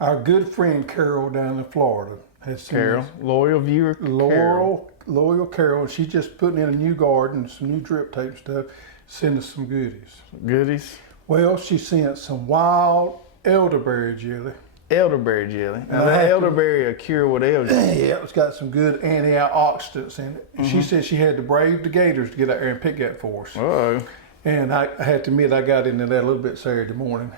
Our good friend Carol down in Florida has seen Carol, loyal viewer. Loyal Carol. She's just putting in a new garden, some new drip tape stuff, send us some goodies. Goodies. Well, she sent some wild elderberry jelly. Elderberry jelly. Now the elderberry will cure what ails you. Yeah, it's got some good antioxidants in it. And she said she had to brave the gators to get out there and pick that for us. Uh-oh. And I had to admit I got into that a little bit Saturday morning.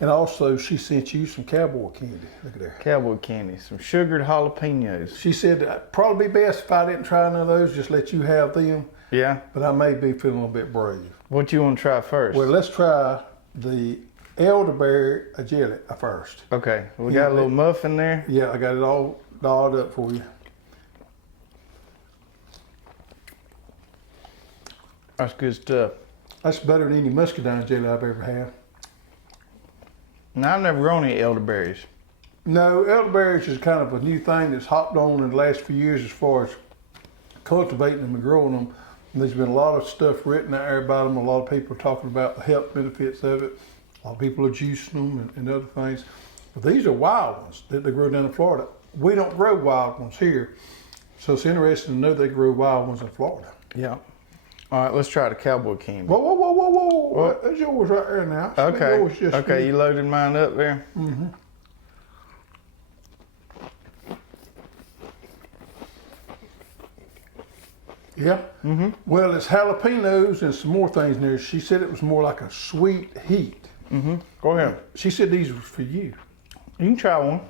And also she sent you some cowboy candy. Look at there. Cowboy candy, some sugared jalapenos. She said it'd probably be best if I didn't try none of those, just let you have them. Yeah. But I may be feeling a little bit brave. What you want to try first? Well, let's try the elderberry jelly first. Okay, we got a little muffin there. Yeah, I got it all dolled up for you. That's good stuff. That's better than any muscadine jelly I've ever had. Now, I've never grown any elderberries. No, elderberries is kind of a new thing that's hopped on in the last few years as far as cultivating them and growing them. And there's been a lot of stuff written out there about them. A lot of people are talking about the health benefits of it. A lot of people are juicing them and other things. But these are wild ones that they grow down in Florida. We don't grow wild ones here. So it's interesting to know they grow wild ones in Florida. Yeah. All right, let's try the cowboy candy. Whoa. That's yours right there now. Okay. Yours Okay, you loaded mine up there? Mm-hmm. Yeah. Mm-hmm. Well, it's jalapenos and some more things in there. She said it was more like a sweet heat. Mm-hmm. Go ahead. She said these were for you. You can try one.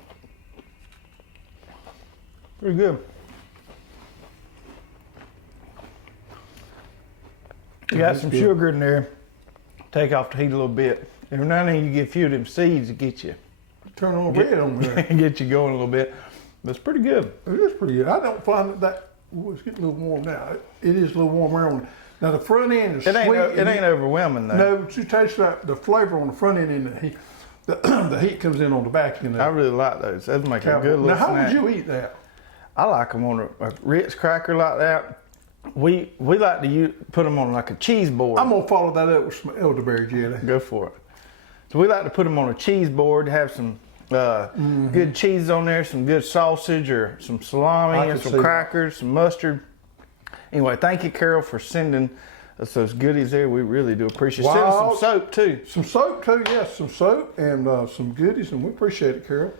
Pretty good. You got some sugar in there. Take off the heat a little bit. Every now and then you get a few of them seeds to get you. Turn on red on there. Get you going a little bit. That's pretty good. It is pretty good. I don't find that. Ooh, it's getting a little warm now. It is a little warmer on. Now the front end is It sweet. ain't overwhelming though. No, but you taste like the flavor on the front end and the heat. The heat comes in on the back end. I really like those. Those make a good little Now, how snack. would you eat that? I like them on a Ritz cracker like that. We like to put them on like a cheese board. I'm gonna follow that up with some elderberry jelly. Go for it. So we like to put them on a cheese board, have some good cheese on there, some good sausage or some salami and some crackers, some mustard. Anyway, thank you, Carol, for sending us those goodies there. We really do appreciate it. Send us some soap too. Some soap too, yes, some soap and some goodies, and we appreciate it, Carol.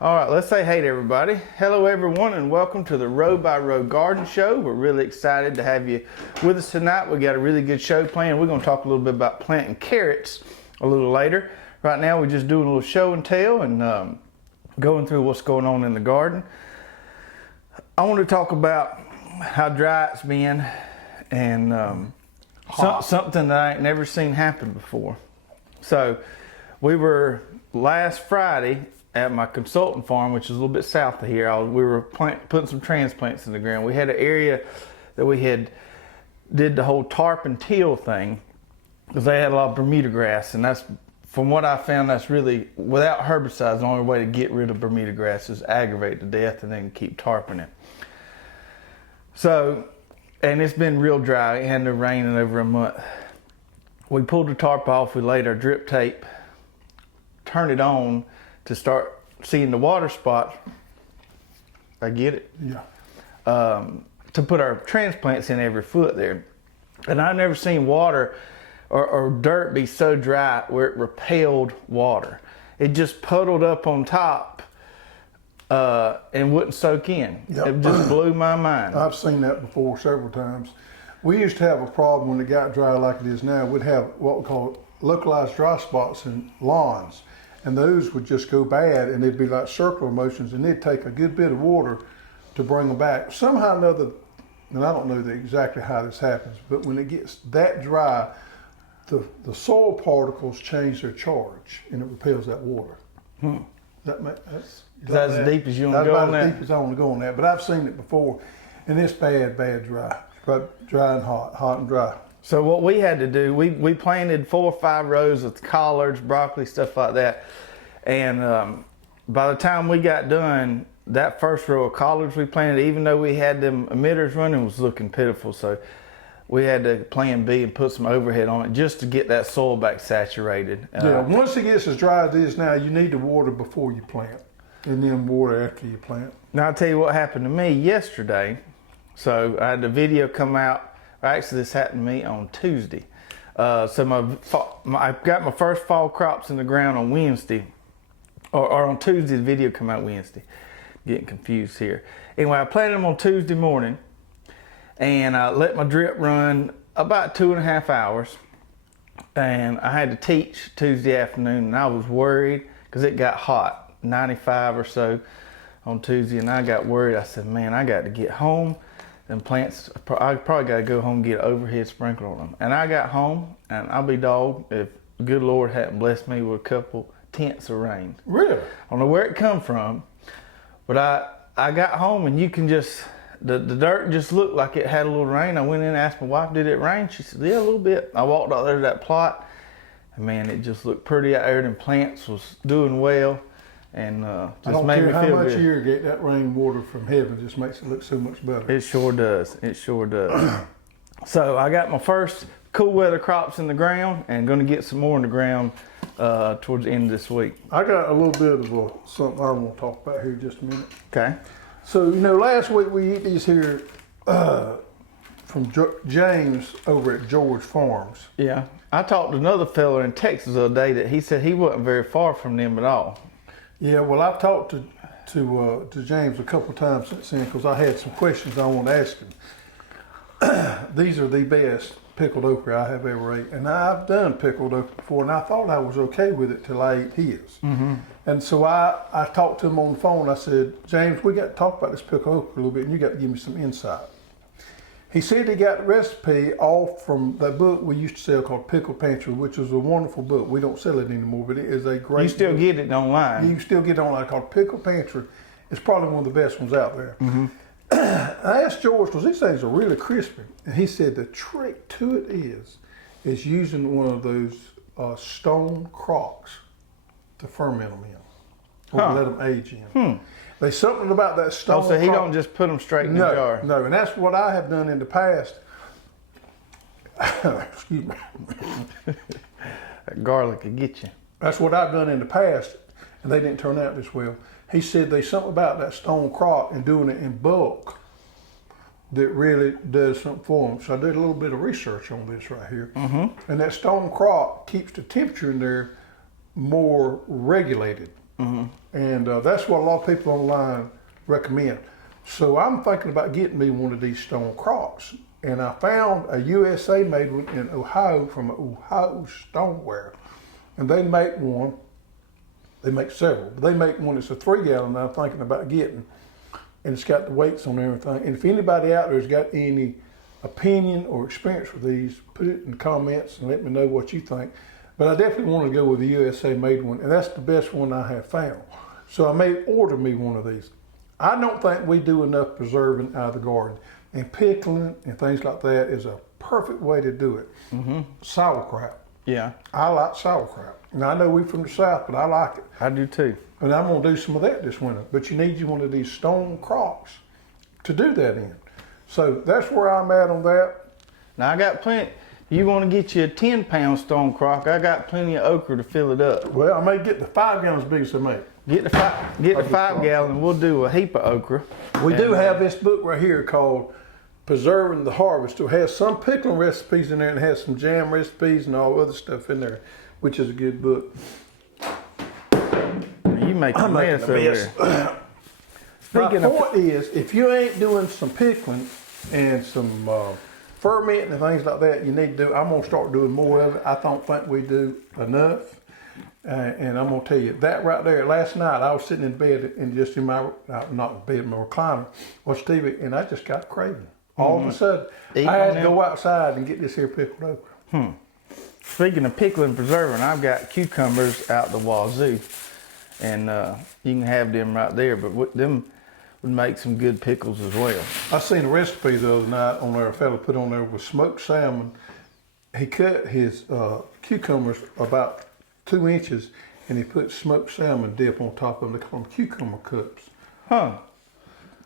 All right, let's say hey to everybody. Hello, everyone, and welcome to the Row by Row Garden Show. We're really excited to have you with us tonight. We got a really good show planned. We're going to talk a little bit about planting carrots a little later. Right now, we're just doing a little show and tell and going through what's going on in the garden. I want to talk about how dry it's been and something that I ain't never seen happen before. So, we were last Friday at my consultant farm, which is a little bit south of here. We were putting some transplants in the ground. We had an area that we did the whole tarp and till thing because they had a lot of Bermuda grass, and that's, from what I found, that's really, without herbicides, the only way to get rid of Bermuda grass is aggravate to death and then keep tarping it. So, and it's been real dry. It hadn't been raining over a month. We pulled the tarp off, we laid our drip tape, turned it on to start seeing the water spots. I get it. Yeah. To put our transplants in every foot there. And I've never seen water or dirt be so dry where it repelled water. It just puddled up on top and wouldn't soak in. Yep. It just blew my mind. I've seen that before several times. We used to have a problem when it got dry like it is now. We'd have what we call localized dry spots in lawns. And those would just go bad, and they'd be like circular motions, and they'd take a good bit of water to bring them back. Somehow or another, and I don't know exactly how this happens, but when it gets that dry, the soil particles change their charge, and it repels that water. Is that as deep as you want to go on that? That's about as deep as I want to go on that, but I've seen it before, and it's bad dry. But dry and hot and dry. So what we had to do, we planted 4 or 5 rows of collards, broccoli, stuff like that. And by the time we got done, that first row of collards we planted, even though we had them emitters running, was looking pitiful. So we had to plan B and put some overhead on it just to get that soil back saturated. Yeah, once it gets as dry as it is now, you need to water before you plant, and then water after you plant. Now I'll tell you what happened to me yesterday. So I had the video come out. Actually, this happened to me on Tuesday. So I got my first fall crops in the ground on Wednesday, or on Tuesday. The video come out Wednesday. Getting confused here. Anyway, I planted them on Tuesday morning, and I let my drip run about 2.5 hours. And I had to teach Tuesday afternoon, and I was worried because it got hot, 95 or so on Tuesday, and I got worried. I said, man, I got to get home and plants. I probably got to go home and get an overhead sprinkler on them. And I got home, and I'll be dogged if the good Lord hadn't blessed me with a couple tenths of rain. Really? I don't know where it come from, but I got home, and you can just, the dirt just looked like it had a little rain. I went in and asked my wife, did it rain? She said, yeah, a little bit. I walked out there to that plot, and man, it just looked pretty out there, and plants was doing well, and just made me feel good. I don't care how much you irrigate, that rainwater from heaven just makes it look so much better. It sure does. It sure does. So I got my first cool weather crops in the ground, and going to get some more in the ground towards the end of this week. I got a little bit of something I want to talk about here in just a minute. Okay. So, last week we eat these here from James over at George Farms. Yeah. I talked to another fellow in Texas the other day that he said he wasn't very far from them at all. Yeah, well, I've talked to James a couple of times since then because I had some questions I want to ask him. These are the best pickled okra I have ever ate. And I've done pickled okra before, and I thought I was okay with it till I ate his. Mm-hmm. And so I talked to him on the phone. I said, James, we got to talk about this pickled okra a little bit, and you got to give me some insight. He said he got the recipe off from that book we used to sell called Pickle Pantry, which was a wonderful book. We don't sell it anymore, but it is a great You still book. get it online. You can still get it online called Pickle Pantry. It's probably one of the best ones out there. Mm-hmm. I asked George, because these things are really crispy, and he said the trick to it is using one of those stone crocks to ferment them in, or let them age in. There's something about that stone. Oh, so he don't just put them straight in the jar. No, and that's what I have done in the past. Excuse me. That garlic could get you. That's what I've done in the past, and they didn't turn out this well. He said there's something about that stone crock and doing it in bulk that really does something for them. So I did a little bit of research on this right here. Mm-hmm. And that stone crock keeps the temperature in there more regulated. Mm-hmm. And that's what a lot of people online recommend. So I'm thinking about getting me one of these stone crocks. And I found a USA made one in Ohio from Ohio Stoneware. And they make one. They make several, but they make one that's a 3-gallon that I'm thinking about getting. And it's got the weights on everything. And if anybody out there has got any opinion or experience with these, put it in the comments and let me know what you think. But I definitely want to go with the USA made one, and that's the best one I have found. So I may order me one of these. I don't think we do enough preserving out of the garden. And pickling and things like that is a perfect way to do it. Mm-hmm. Sauerkraut. Yeah. I like sauerkraut. And I know we're from the South, but I like it. I do too. And I'm going to do some of that this winter. But you need one of these stone crocks to do that in. So that's where I'm at on that. Now I got plenty. You want to get you a 10-pound stone crock? I got plenty of okra to fill it up. Well, I may get the 5 gallons big as I make. Get the 5-gallon. We'll do a heap of okra. We do have this book right here called Preserving the Harvest. It has some pickling recipes in there and has some jam recipes and all other stuff in there, which is a good book. You make a mess over there. My point is, if you ain't doing some pickling and some fermenting and things like that, you need to do. I'm gonna start doing more of it. I don't think we do enough, and I'm gonna tell you that right there. Last night I was sitting in bed and just in my not in bed, my recliner, watch TV, and I just got craving. All of a sudden, I had to go outside and get this here pickled okra. Speaking of pickling and preserving, I've got cucumbers out the wazoo, and you can have them right there. But them would make some good pickles as well. I seen a recipe the other night on there. A fella put on there with smoked salmon. He cut his cucumbers about 2 inches, and he put smoked salmon dip on top of them. They call them cucumber cups. Huh.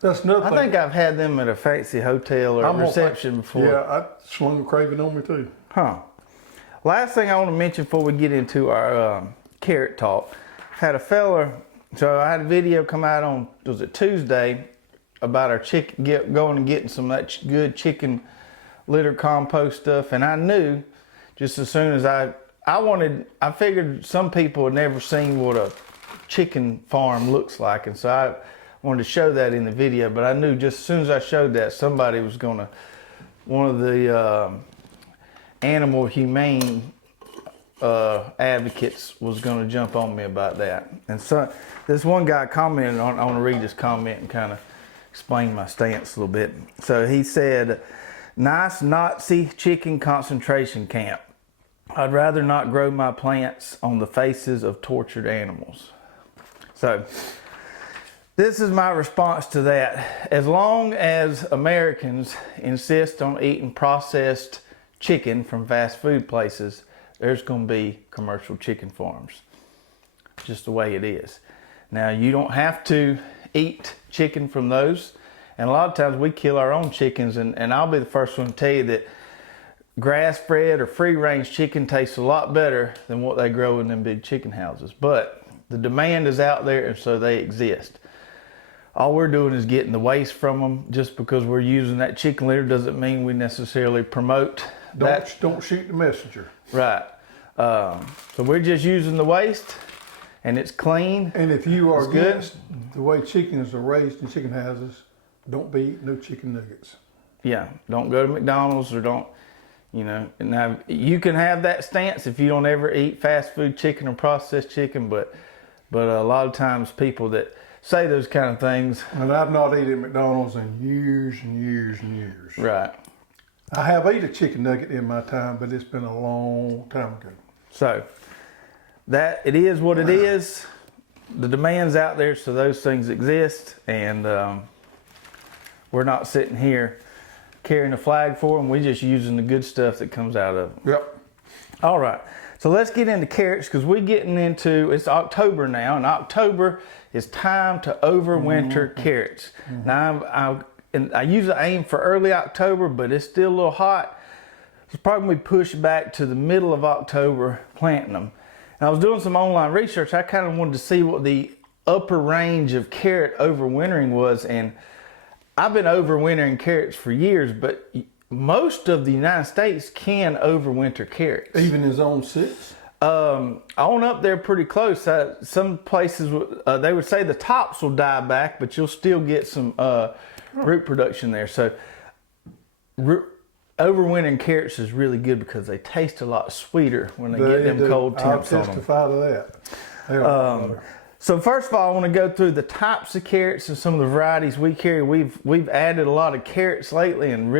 That's another I thing. think I've had them at a fancy hotel or a reception before. Yeah, I swung a craving on me too. Huh. Last thing I want to mention before we get into our carrot talk, had a fella, so I had a video come out on, was it Tuesday, about our chicken, going and getting some of that good chicken litter compost stuff, and I knew just as soon as I figured some people had never seen what a chicken farm looks like, and so I wanted to show that in the video, but I knew just as soon as I showed that, somebody was gonna, one of the animal humane advocates was going to jump on me about that. And so this one guy commented on, I want to read this comment and kind of explain my stance a little bit. So he said, "Nice Nazi chicken concentration camp. I'd rather not grow my plants on the faces of tortured animals." So this is my response to that. As long as Americans insist on eating processed chicken from fast food places, there's going to be commercial chicken farms. Just the way it is. Now, you don't have to eat chicken from those. And a lot of times we kill our own chickens. And I'll be the first one to tell you that grass-fed or free-range chicken tastes a lot better than what they grow in them big chicken houses. But the demand is out there, and so they exist. All we're doing is getting the waste from them. Just because we're using that chicken litter doesn't mean we necessarily promote that. Don't shoot the messenger. Right. So we're just using the waste, and it's clean. And if you are good. against the way chickens are raised in chicken houses, don't be eating no chicken nuggets. Yeah, don't go to McDonald's or don't, now you can have that stance if you don't ever eat fast food chicken or processed chicken, but a lot of times people that say those kind of things. And I've not eaten at McDonald's in years and years and years. Right. I have eaten a chicken nugget in my time, but it's been a long time ago. So that it is what it is. The demand's out there, so those things exist, and we're not sitting here carrying a flag for them. We're just using the good stuff that comes out of them. Yep. All right, so let's get into carrots, because we're getting into, it's October now, and October is time to overwinter carrots. Now, I usually aim for early October, but it's still a little hot. It's probably pushed back to the middle of October planting them. And I was doing some online research. I kind of wanted to see what the upper range of carrot overwintering was. And I've been overwintering carrots for years, but most of the United States can overwinter carrots. Even in zone 6? On up there pretty close. Some places, they would say the tops will die back, but you'll still get some root production there. So overwintering carrots is really good because they taste a lot sweeter when they get them cold temps on them. I'll testify to that. They are So first of all, I want to go through the types of carrots and some of the varieties we carry. We've added a lot of carrots lately, and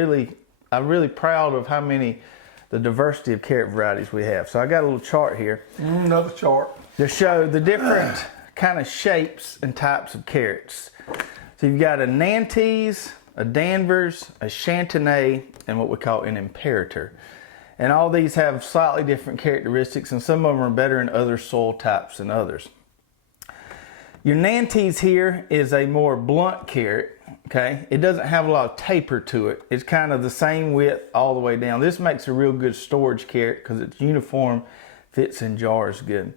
I'm really proud of the diversity of carrot varieties we have. So I got a little chart here. Another chart. To show the different kind of shapes and types of carrots. So you've got a Nantes, a Danvers, a Chantenay, and what we call an Imperator. And all these have slightly different characteristics, and some of them are better in other soil types than others. Your Nantes here is a more blunt carrot, okay? It doesn't have a lot of taper to it. It's kind of the same width all the way down. This makes a real good storage carrot because it's uniform, fits in jars good.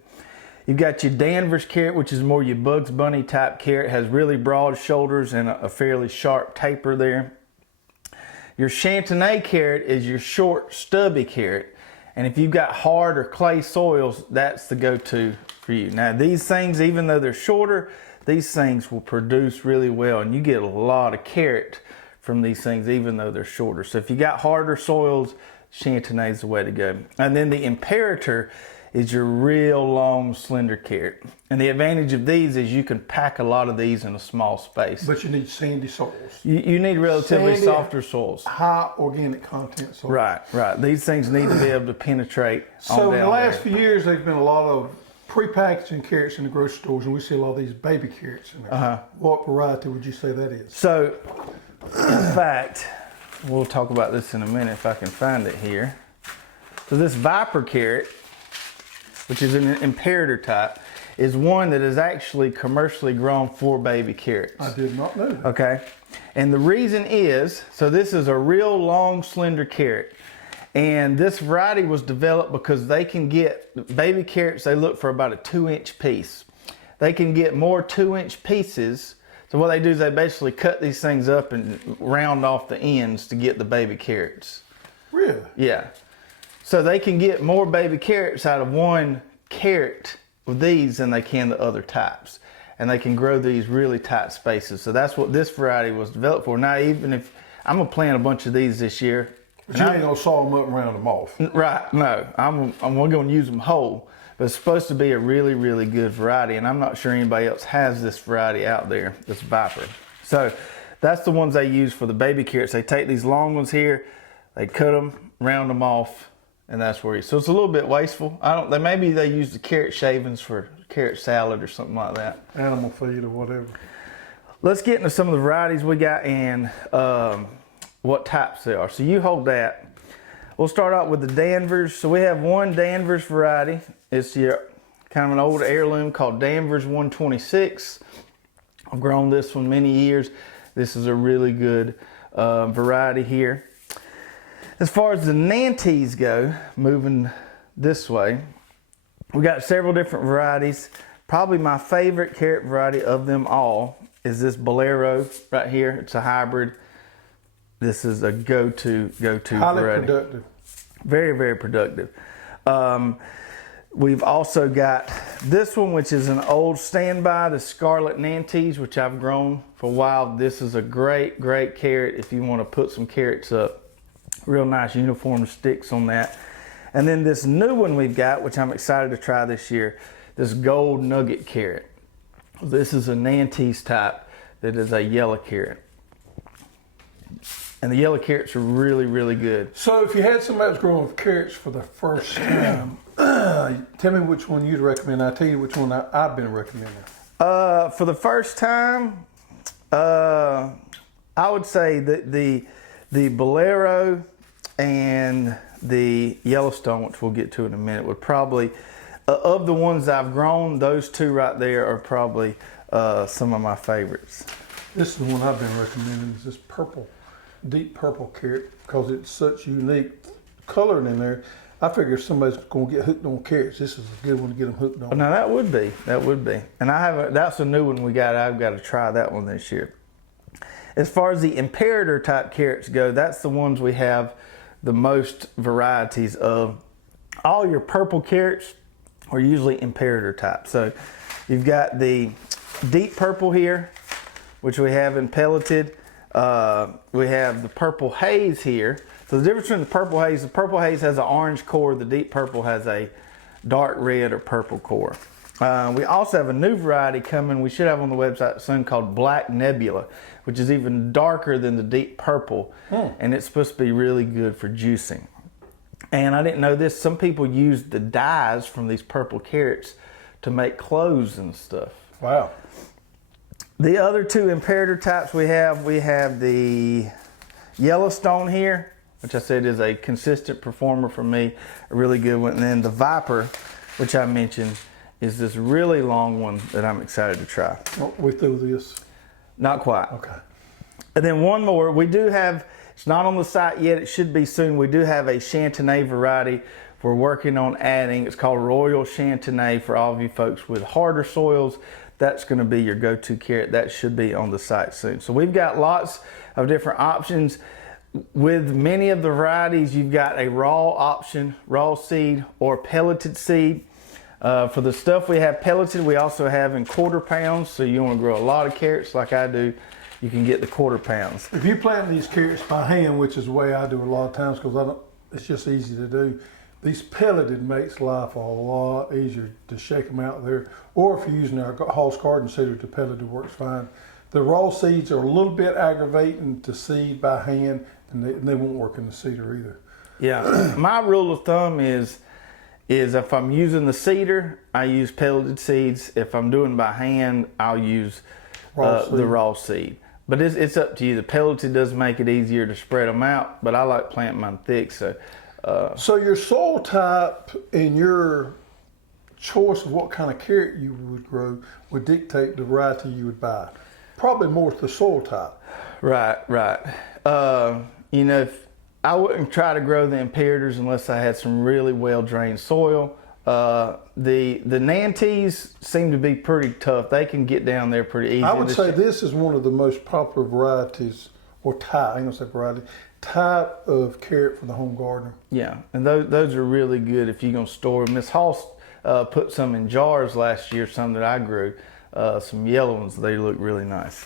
You've got your Danvers carrot, which is more your Bugs Bunny type carrot, has really broad shoulders and a fairly sharp taper there. Your Chantenay carrot is your short, stubby carrot. And if you've got hard or clay soils, that's the go-to for you. Now, these things, even though they're shorter, these things will produce really well. And you get a lot of carrot from these things, even though they're shorter. So if you got harder soils, Chantenay is the way to go. And then the Imperator is your real long, slender carrot. And the advantage of these is you can pack a lot of these in a small space. But you need sandy soils. You need relatively softer soils. High organic content soils. Right. These things need to be able to penetrate on So down in the last there. few years, there's been a lot of pre-packaging carrots in the grocery stores, and we see a lot of these baby carrots in there. What variety would you say that is? So, in fact, we'll talk about this in a minute if I can find it here. So this Viper carrot, which is an Imperator type, is one that is actually commercially grown for baby carrots. I did not know that. Okay. And the reason is, so this is a real long, slender carrot. And this variety was developed because they can get, baby carrots, they look for about a 2-inch piece. They can get more 2-inch pieces. So what they do is they basically cut these things up and round off the ends to get the baby carrots. Really? Yeah. So they can get more baby carrots out of one carrot with these than they can the other types. And they can grow these really tight spaces. So that's what this variety was developed for. Now, even if I'm gonna plant a bunch of these this year. But you ain't gonna saw them up and round them off. Right, no. I'm gonna use them whole. But it's supposed to be a really, really good variety. And I'm not sure anybody else has this variety out there, this Viper. So that's the ones they use for the baby carrots. They take these long ones here, they cut them, round them off, and that's where so it's a little bit wasteful. Maybe they use the carrot shavings for carrot salad or something like that. Animal feed or whatever. Let's get into some of the varieties we got and what types they are. So you hold that. We'll start out with the Danvers. So we have one Danvers variety. It's your kind of an old heirloom called Danvers 126. I've grown this one many years. This is a really good variety here. As far as the Nantes go, moving this way, we got several different varieties. Probably my favorite carrot variety of them all is this Bolero right here. It's a hybrid. This is a go-to variety. Highly productive. Very, very productive. We've also got this one, which is an old standby, the Scarlet Nantes, which I've grown for a while. This is a great, great carrot if you want to put some carrots up. Real nice uniform sticks on that. And then this new one we've got, which I'm excited to try this year, this Gold Nugget carrot. This is a Nantes type that is a yellow carrot. And the yellow carrots are really, really good. So if you had somebody that's growing carrots for the first time, tell me which one you'd recommend. I'll tell you which one I've been recommending. For the first time, I would say that the Bolero and the Yellowstone, which we'll get to in a minute, would probably, of the ones I've grown, those two right there are probably some of my favorites. This is the one I've been recommending, is this purple, deep purple carrot, because it's such unique coloring in there. I figure if somebody's going to get hooked on carrots, this is a good one to get them hooked on. Now that would be. And that's a new one we got. I've got to try that one this year. As far as the Imperator type carrots go, that's the ones we have the most varieties of. All your purple carrots are usually Imperator type. So you've got the deep purple here, which we have in pelleted. We have the purple haze here. So the difference between the purple haze has an orange core, the deep purple has a dark red or purple core. We also have a new variety coming, we should have on the website soon, called Black Nebula, which is even darker than the deep purple. And it's supposed to be really good for juicing. And I didn't know this, some people use the dyes from these purple carrots to make clothes and stuff. Wow. The other two Imperator types we have the Yellowstone here, which I said is a consistent performer for me, a really good one. And then the Viper, which I mentioned, is this really long one that I'm excited to try. Oh, we through this? Not quite. Okay. And then one more, we do have, it's not on the site yet, it should be soon. We do have a Chantenay variety we're working on adding. It's called Royal Chantenay for all of you folks with harder soils. That's going to be your go-to carrot. That should be on the site soon. So we've got lots of different options. With many of the varieties, you've got a raw option, raw seed or pelleted seed. For the stuff we have pelleted, we also have in quarter pounds. So you want to grow a lot of carrots like I do, you can get the quarter pounds. If you plant these carrots by hand, which is the way I do a lot of times, because it's just easy to do, these pelleted makes life a lot easier to shake them out there. Or if you're using our Hall's garden seeder, the pelleted works fine. The raw seeds are a little bit aggravating to seed by hand, and they won't work in the seeder either. Yeah, my rule of thumb is if I'm using the seeder, I use pelleted seeds. If I'm doing by hand, I'll use the raw seed. But it's up to you. The pelleted does make it easier to spread them out, but I like planting mine thick. So your soil type and your choice of what kind of carrot you would grow would dictate the variety you would buy. Probably more the soil type. Right, right. You know, I wouldn't try to grow the Imperators unless I had some really well drained soil. The Nantes seem to be pretty tough. They can get down there pretty easy. I would say this is one of the most popular varieties, or type, I ain't gonna say variety, type of carrot for the home gardener. Yeah, and those are really good if you're gonna store them. Miss Hoss put some in jars last year, some that I grew, some yellow ones. They look really nice.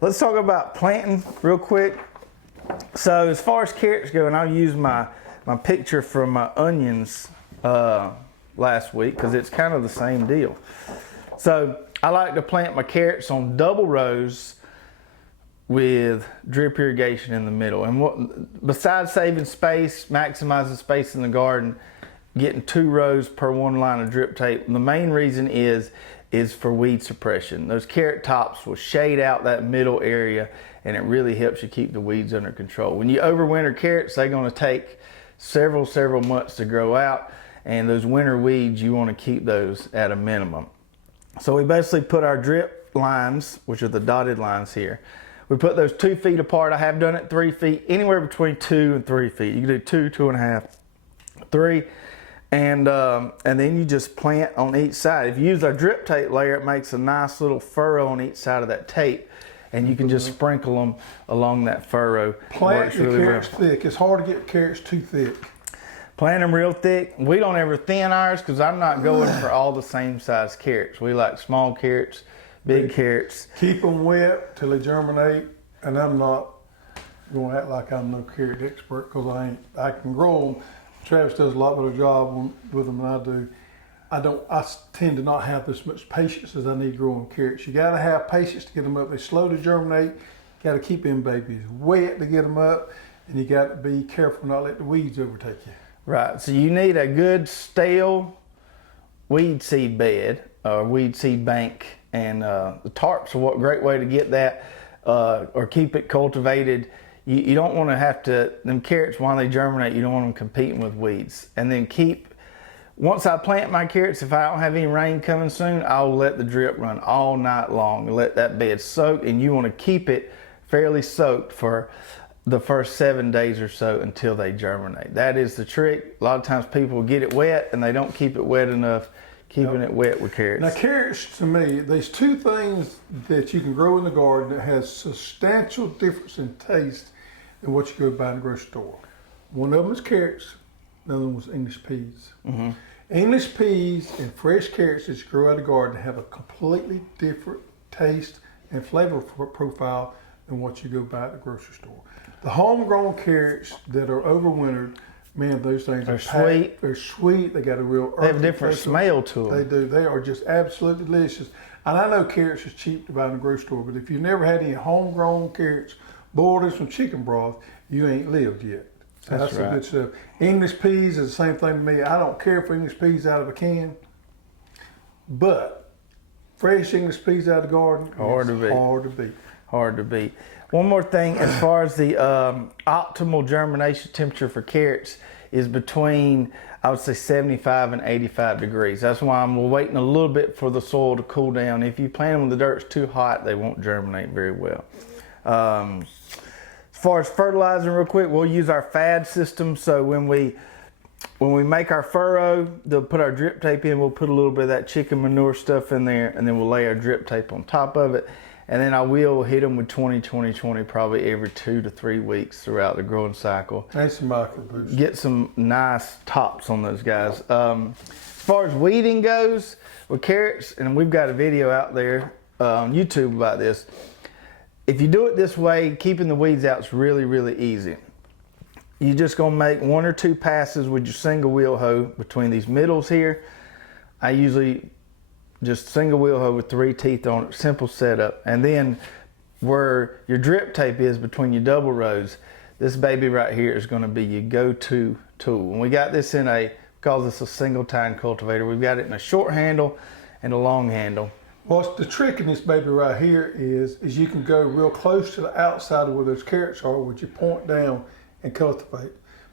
Let's talk about planting real quick. So as far as carrots go, and I'll use my picture from my onions last week because it's kind of the same deal. So I like to plant my carrots on double rows with drip irrigation in the middle. And what, besides saving space, maximizing space in the garden, getting 2 rows per 1 line of drip tape, the main reason is for weed suppression. Those carrot tops will shade out that middle area, and it really helps you keep the weeds under control. When you overwinter carrots, they're gonna take several months to grow out, and those winter weeds, you wanna keep those at a minimum. So we basically put our drip lines, which are the dotted lines here, we put those 2 feet apart. I have done it 3 feet, anywhere between 2 and 3 feet. You can do 2, 2.5, 3. And then you just plant on each side. If you use our drip tape layer, it makes a nice little furrow on each side of that tape, and you can just sprinkle them along that furrow. Plant your carrots thick. It's hard to get carrots too thick. Plant them real thick. We don't ever thin ours because I'm not going for all the same size carrots. We like small carrots, big carrots. Keep them wet till they germinate, and I'm not going to act like I'm no carrot expert because I ain't. I can grow them. Travis does a lot better job with them than I do. I tend to not have as much patience as I need growing carrots. You got to have patience to get them up. They're slow to germinate. Got to keep them babies wet to get them up, and you got to be careful not let the weeds overtake you. Right. So you need a good stale weed seed bed or weed seed bank, and the tarps are a great way to get that or keep it cultivated. You don't want to have to, them carrots, while they germinate, you don't want them competing with weeds. And then once I plant my carrots, if I don't have any rain coming soon, I'll let the drip run all night long and let that bed soak. And you want to keep it fairly soaked for the first 7 days or so until they germinate. That is the trick. A lot of times people get it wet and they don't keep it wet enough, keeping it wet with carrots. Now carrots, to me, there's 2 things that you can grow in the garden that has substantial difference in taste than what you go buy in the grocery store. One of them is carrots, the other one was English peas. Mm-hmm. English peas and fresh carrots that you grow out of the garden have a completely different taste and flavor profile than what you go buy at the grocery store. The homegrown carrots that are overwintered, man, those things are sweet. They're sweet. They got a real They have a different smell to them. They do. They are just absolutely delicious. And I know carrots is cheap to buy in the grocery store, but if you've never had any homegrown carrots boiled in some chicken broth, you ain't lived yet. So that's right. Good stuff. English peas is the same thing to me. I don't care for English peas out of a can, but fresh English peas out of the garden, hard to beat. One more thing, as far as the optimal germination temperature for carrots is between, I would say, 75 and 85 degrees. That's why I'm waiting a little bit for the soil to cool down. If you plant them when the dirt's too hot, they won't germinate very well. As far as fertilizing real quick, we'll use our FAD system. So when we make our furrow, they'll put our drip tape in, we'll put a little bit of that chicken manure stuff in there, and then we'll lay our drip tape on top of it. And then I will hit them with 20-20-20 probably every 2 to 3 weeks throughout the growing cycle. And some micro boost. Get some nice tops on those guys. As far as weeding goes with carrots, and we've got a video out there on YouTube about this. If you do it this way, keeping the weeds out is really, really easy. You're just gonna make 1 or 2 passes with your single wheel hoe between these middles here. I usually just single wheel hoe with 3 teeth on it, simple setup. And then where your drip tape is between your double rows, this baby right here is gonna be your go-to tool. And we got this in calls this a single tine cultivator. We've got it in a short handle and a long handle. Well, the trick in this baby right here is you can go real close to the outside of where those carrots are with your point down and cultivate.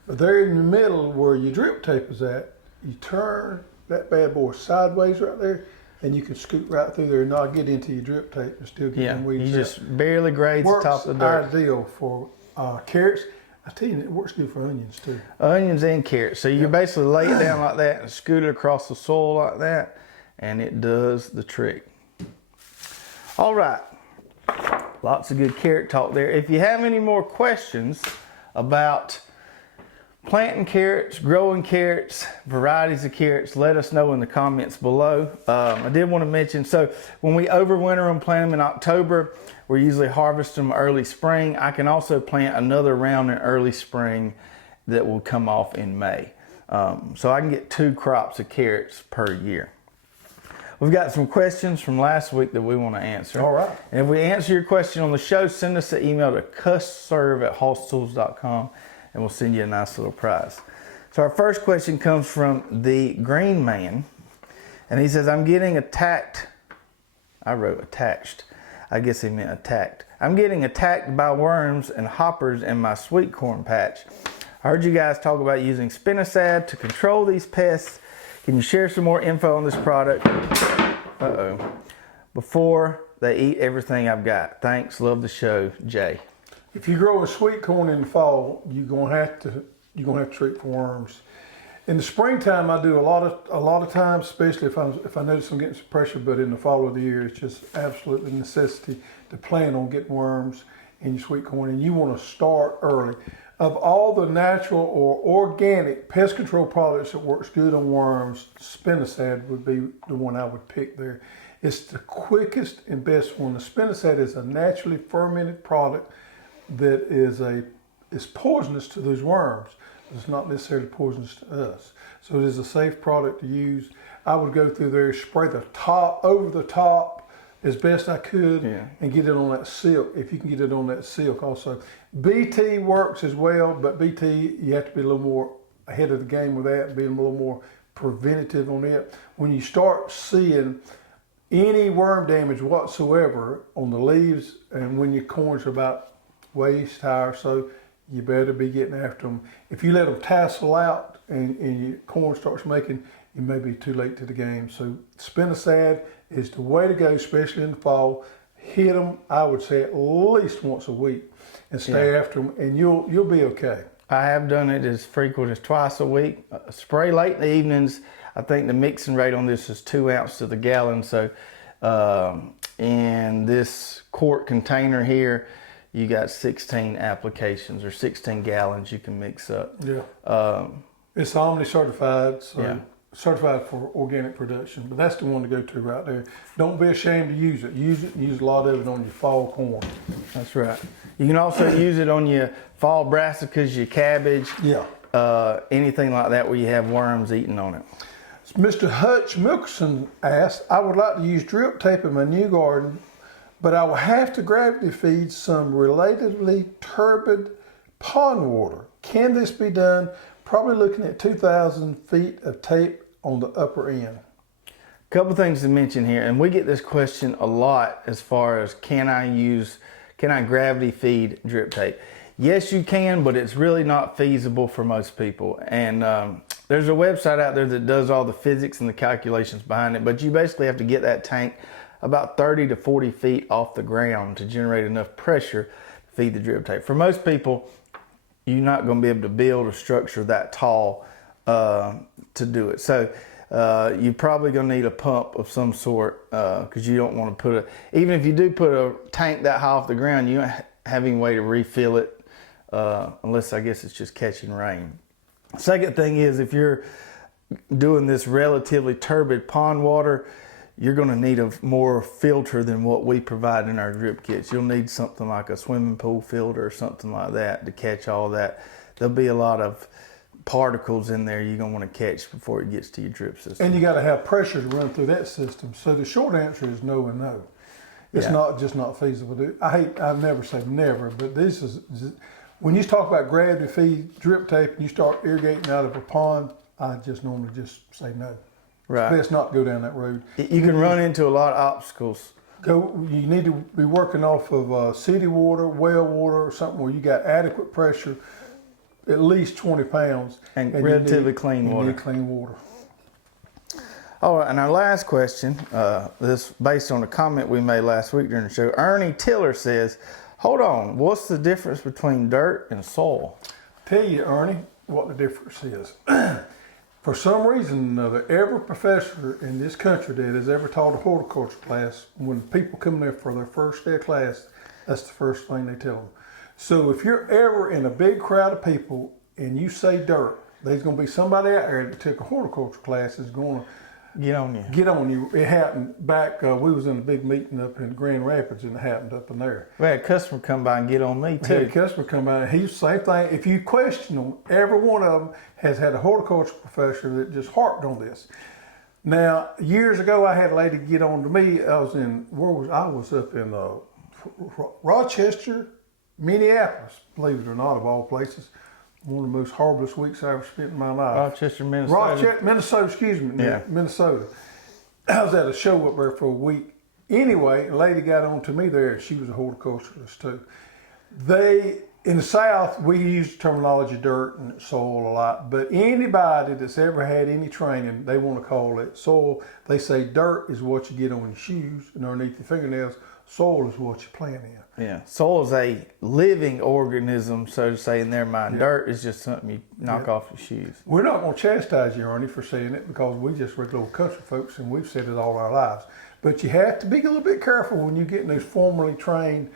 But there in the middle where your drip tape is at, you turn that bad boy sideways right there, and you can scoot right through there and not get into your drip tape and still get them weeds you out. just barely grades Works the top of the dirt. ideal for carrots. I tell you, it works good for onions too. Onions and carrots. So you basically lay it down like that and scoot it across the soil like that, and it does the trick. All right. Lots of good carrot talk there. If you have any more questions about planting carrots, growing carrots, varieties of carrots, let us know in the comments below. I did want to mention, so when we overwinter them, plant them in October, we usually harvest them early spring. I can also plant another round in early spring that will come off in May. So I can get 2 crops of carrots per year. We've got some questions from last week that we want to answer. All right. And if we answer your question on the show, send us an email to cussserve@hosstools.com and we'll send you a nice little prize. So our first question comes from the Green Man. And he says, I'm getting attacked. I wrote attached. I guess he meant attacked. I'm getting attacked by worms and hoppers in my sweet corn patch. I heard you guys talk about using spinosad to control these pests. Can you share some more info on this product? Before they eat everything I've got. Thanks. Love the show, Jay. If you grow a sweet corn in the fall, you're gonna have to treat for worms. In the springtime, I do a lot of times, especially if I notice I'm getting some pressure. But in the fall of the year, it's just absolutely necessity to plan on getting worms in your sweet corn, and you want to start early. Of all the natural or organic pest control products that works good on worms, spinosad would be the one I would pick there. It's the quickest and best one. The spinosad is a naturally fermented product that is poisonous to those worms. It's not necessarily poisonous to us. So it is a safe product to use. I would go through there, spray the top, over the top as best I could, and get it on that silk, if you can get it on that silk also. BT works as well, but BT, you have to be a little more ahead of the game with that, and be a little more preventative on it. When you start seeing any worm damage whatsoever on the leaves, and when your corn's about waist high or so, you better be getting after them. If you let them tassel out and your corn starts making, you may be too late to the game. So spinosad is the way to go, especially in the fall. Hit them, I would say, at least once a week, and stay after them, and you'll be okay. I have done it as frequent as twice a week. Spray late in the evenings. I think the mixing rate on this is 2 ounces to the gallon. So in this quart container here, you got 16 applications or 16 gallons you can mix up. It's Omni certified, so certified for organic production, but that's the one to go to right there. Don't be ashamed to use it. Use a lot of it on your fall corn. That's right. You can also use it on your fall brassicas, your cabbage, anything like that where you have worms eating on it. Mr. Hutch Milkerson asked, I would like to use drip tape in my new garden, but I will have to gravity feed some relatively turbid pond water. Can this be done? Probably looking at 2,000 feet of tape on the upper end. A couple things to mention here, and we get this question a lot as far as can I gravity feed drip tape? Yes, you can, but it's really not feasible for most people. And there's a website out there that does all the physics and the calculations behind it, but you basically have to get that tank about 30 to 40 feet off the ground to generate enough pressure to feed the drip tape. For most people, you're not going to be able to build a structure that tall to do it. So you're probably going to need a pump of some sort because you don't want to put even if you do put a tank that high off the ground, you don't have any way to refill it unless I guess it's just catching rain. Second thing is, if you're doing this relatively turbid pond water, you're going to need a more filter than what we provide in our drip kits. You'll need something like a swimming pool filter or something like that to catch all that. There'll be a lot of particles in there you're going to want to catch before it gets to your drip system. And you got to have pressure to run through that system. So the short answer is no and no. It's not feasible. I never say never, but this is, when you talk about gravity feed drip tape and you start irrigating out of a pond, I just normally just say no. Right. It's best not to go down that road. You can run into a lot of obstacles. You need to be working off of city water, well water, or something where you got adequate pressure, at least 20 pounds. And relatively clean water. You need clean water. All right, and our last question, this based on a comment we made last week during the show. Ernie Tiller says, hold on, what's the difference between dirt and soil? Tell you, Ernie, what the difference is. For some reason or another, every professor in this country that has ever taught a horticulture class, when people come there for their first day of class, that's the first thing they tell them. So if you're ever in a big crowd of people and you say dirt, there's going to be somebody out there that took a horticulture class is going to Get on you. get on you. It happened back, we was in a big meeting up in Grand Rapids, and it happened up in there. We had a customer come by and get on me We had a too. customer come by, and he's the same thing. If you question them, every one of them has had a horticulture professor that just harped on this. Now, years ago, I had a lady get on to me. I was up in Rochester, Minneapolis, believe it or not, of all places. One of the most horriblest weeks I ever spent in my life. Rochester, Minnesota. Rochester, Minnesota, excuse me. Yeah. Minnesota. I was at a show up there for a week. Anyway, a lady got on to me there, and she was a horticulturist too. In the South, we use the terminology dirt and soil a lot, but anybody that's ever had any training, they want to call it soil. They say dirt is what you get on your shoes and underneath your fingernails. Soil is what you plant in. Yeah, soil is a living organism, so to say, in their mind. Yeah. Dirt is just something you knock off your shoes. We're not going to chastise you, Ernie, for saying it because we just regular old country folks and we've said it all our lives. But you have to be a little bit careful when you get in those formally trained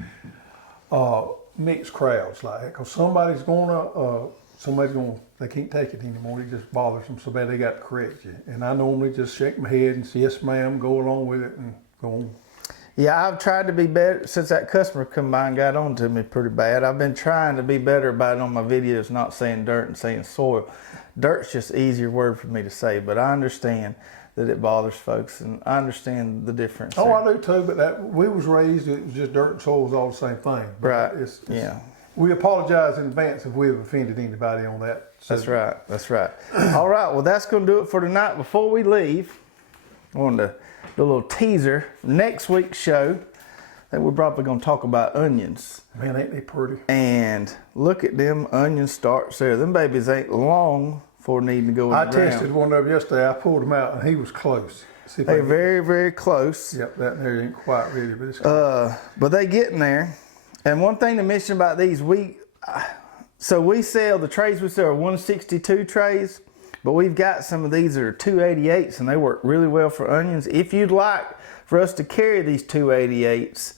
mixed crowds like that, because somebody's going to, they can't take it anymore. It just bothers them so bad they got to correct you. And I normally just shake my head and say, yes, ma'am, go along with it and go on. Yeah, I've tried to be better since that customer come by and got on to me pretty bad. I've been trying to be better about it on my videos, not saying dirt and saying soil. Dirt's just an easier word for me to say, but I understand that it bothers folks, and I understand the difference. Oh, there. I do too, but we was raised, it was just dirt and soil was all the same thing. But Right, yeah. We apologize in advance if we have offended anybody on that. That's right. All right, well, that's going to do it for tonight. Before we leave, I wanted to do a little teaser. Next week's show, that we're probably going to talk about onions. Man, ain't they pretty? And look at them onion starts there. Them babies ain't long for needing to go in I the ground. tested one of them yesterday. I pulled him out, and he was close. See if They're I can- very, very close. Yep, that there ain't quite ready, but it's close. But they getting there. And one thing to mention about these, we sell, the trays we sell are 162 trays, but we've got some of these that are 288s, and they work really well for onions. If you'd like for us to carry these 288s,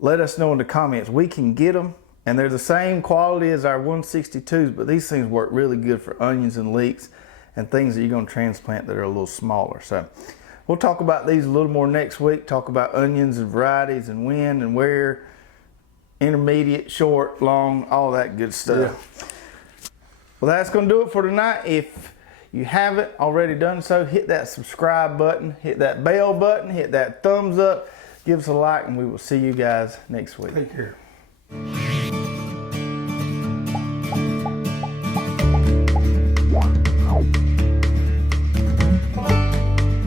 let us know in the comments. We can get them, and they're the same quality as our 162s, but these things work really good for onions and leeks and things that you're going to transplant that are a little smaller. So we'll talk about these a little more next week, talk about onions and varieties and when and where, intermediate, short, long, all that good stuff. Yeah. Well, that's going to do it for tonight. If you haven't already done so, hit that subscribe button, hit that bell button, hit that thumbs up, give us a like, and we will see you guys next week. Take care.